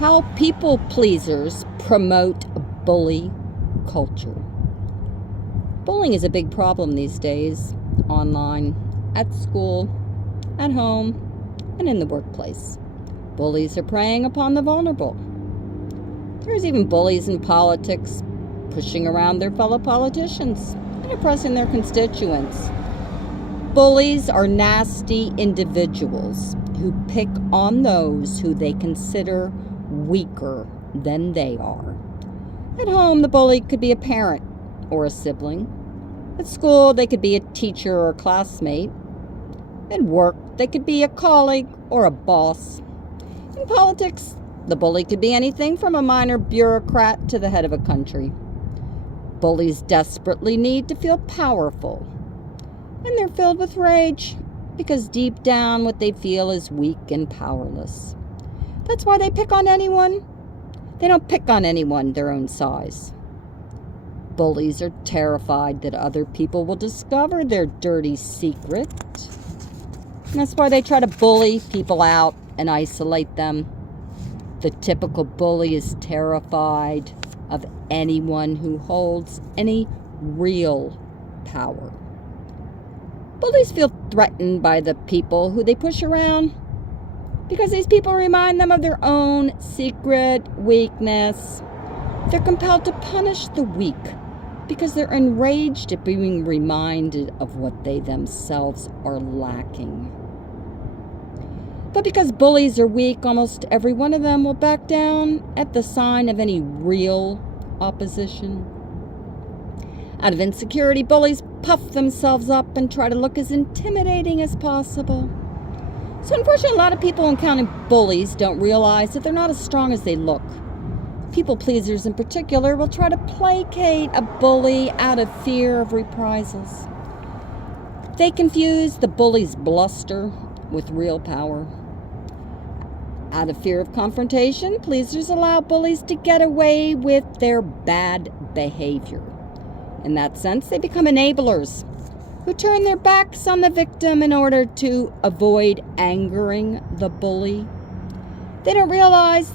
How people pleasers promote bully culture. Bullying is a big problem these days, online, at school, at home, and in the workplace. Bullies are preying upon the vulnerable. There's even bullies in politics, pushing around their fellow politicians and oppressing their constituents. Bullies are nasty individuals who pick on those who they consider weaker than they are. At home, the bully could be a parent or a sibling. At school, they could be a teacher or a classmate. At work, they could be a colleague or a boss. In politics, the bully could be anything from a minor bureaucrat to the head of a country. Bullies desperately need to feel powerful, and they're filled with rage because deep down what they feel is weak and powerless. That's why they pick on anyone. They don't pick on anyone their own size. Bullies are terrified that other people will discover their dirty secret. And that's why they try to bully people out and isolate them. The typical bully is terrified of anyone who holds any real power. Bullies feel threatened by the people who they push around because these people remind them of their own secret weakness. They're compelled to punish the weak because they're enraged at being reminded of what they themselves are lacking. But because bullies are weak, almost every one of them will back down at the sign of any real opposition. Out of insecurity, bullies puff themselves up and try to look as intimidating as possible. So unfortunately, a lot of people encountering bullies don't realize that they're not as strong as they look. People pleasers in particular will try to placate a bully out of fear of reprisals. They confuse the bully's bluster with real power. Out of fear of confrontation, pleasers allow bullies to get away with their bad behavior. In that sense, they become enablers who turn their backs on the victim in order to avoid angering the bully. They don't realize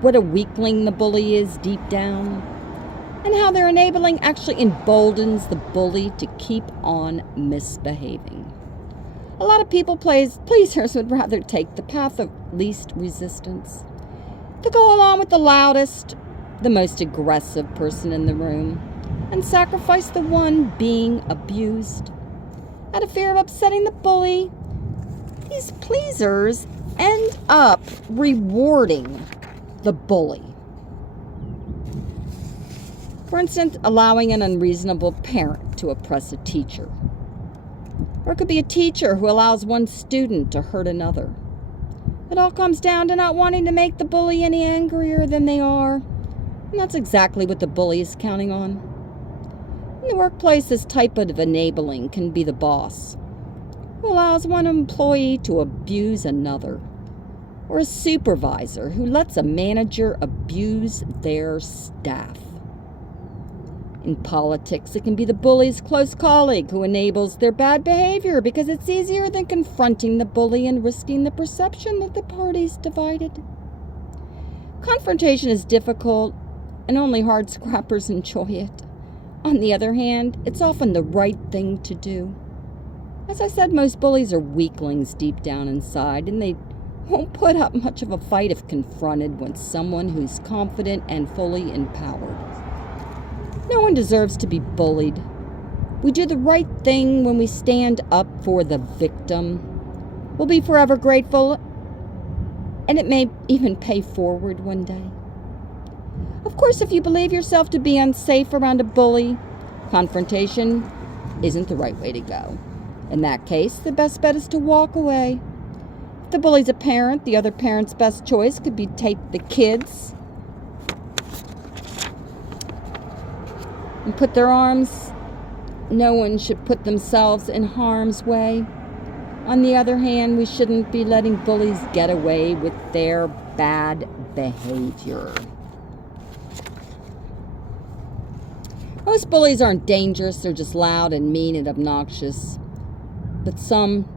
what a weakling the bully is deep down, and how their enabling actually emboldens the bully to keep on misbehaving. A lot of people pleasers would rather take the path of least resistance. To go along with the loudest, the most aggressive person in the room, and sacrifice the one being abused. Out of fear of upsetting the bully, these pleasers end up rewarding the bully. For instance, allowing an unreasonable parent to oppress a teacher. Or it could be a teacher who allows one student to hurt another. It all comes down to not wanting to make the bully any angrier than they are. And that's exactly what the bully is counting on. In the workplace, this type of enabling can be the boss, who allows one employee to abuse another, or a supervisor who lets a manager abuse their staff. In politics, it can be the bully's close colleague who enables their bad behavior because it's easier than confronting the bully and risking the perception that the party's divided. Confrontation is difficult, and only hard scrappers enjoy it. On the other hand, it's often the right thing to do. As I said, most bullies are weaklings deep down inside, and they won't put up much of a fight if confronted with someone who's confident and fully empowered. No one deserves to be bullied. We do the right thing when we stand up for the victim. We'll be forever grateful, and it may even pay forward one day. Of course, if you believe yourself to be unsafe around a bully, confrontation isn't the right way to go. In that case, the best bet is to walk away. If the bully's a parent, the other parent's best choice could be to take the kids and put their arms. No one should put themselves in harm's way. On the other hand, we shouldn't be letting bullies get away with their bad behavior. Most bullies aren't dangerous, they're just loud and mean and obnoxious. But some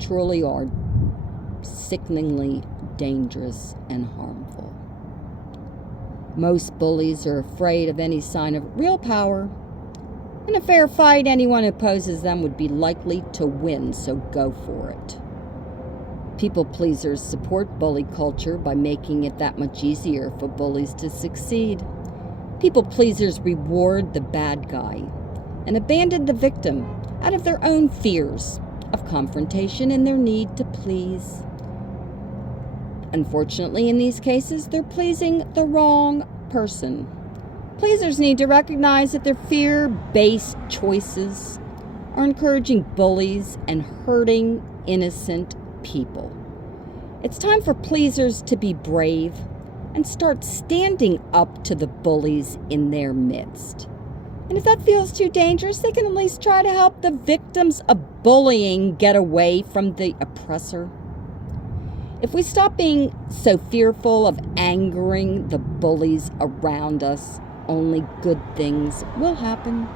truly are sickeningly dangerous and harmful. Most bullies are afraid of any sign of real power. In a fair fight, anyone who opposes them would be likely to win, so go for it. People pleasers support bully culture by making it that much easier for bullies to succeed. People pleasers reward the bad guy and abandon the victim out of their own fears of confrontation and their need to please. Unfortunately, in these cases, they're pleasing the wrong person. Pleasers need to recognize that their fear-based choices are encouraging bullies and hurting innocent people. It's time for pleasers to be brave and start standing up to the bullies in their midst. And if that feels too dangerous, they can at least try to help the victims of bullying get away from the oppressor. If we stop being so fearful of angering the bullies around us, only good things will happen.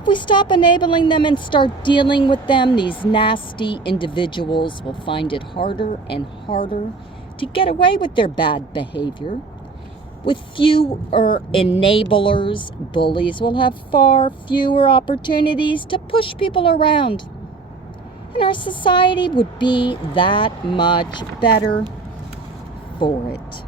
If we stop enabling them and start dealing with them, these nasty individuals will find it harder and harder to get away with their bad behavior. With fewer enablers, bullies will have far fewer opportunities to push people around. And our society would be that much better for it.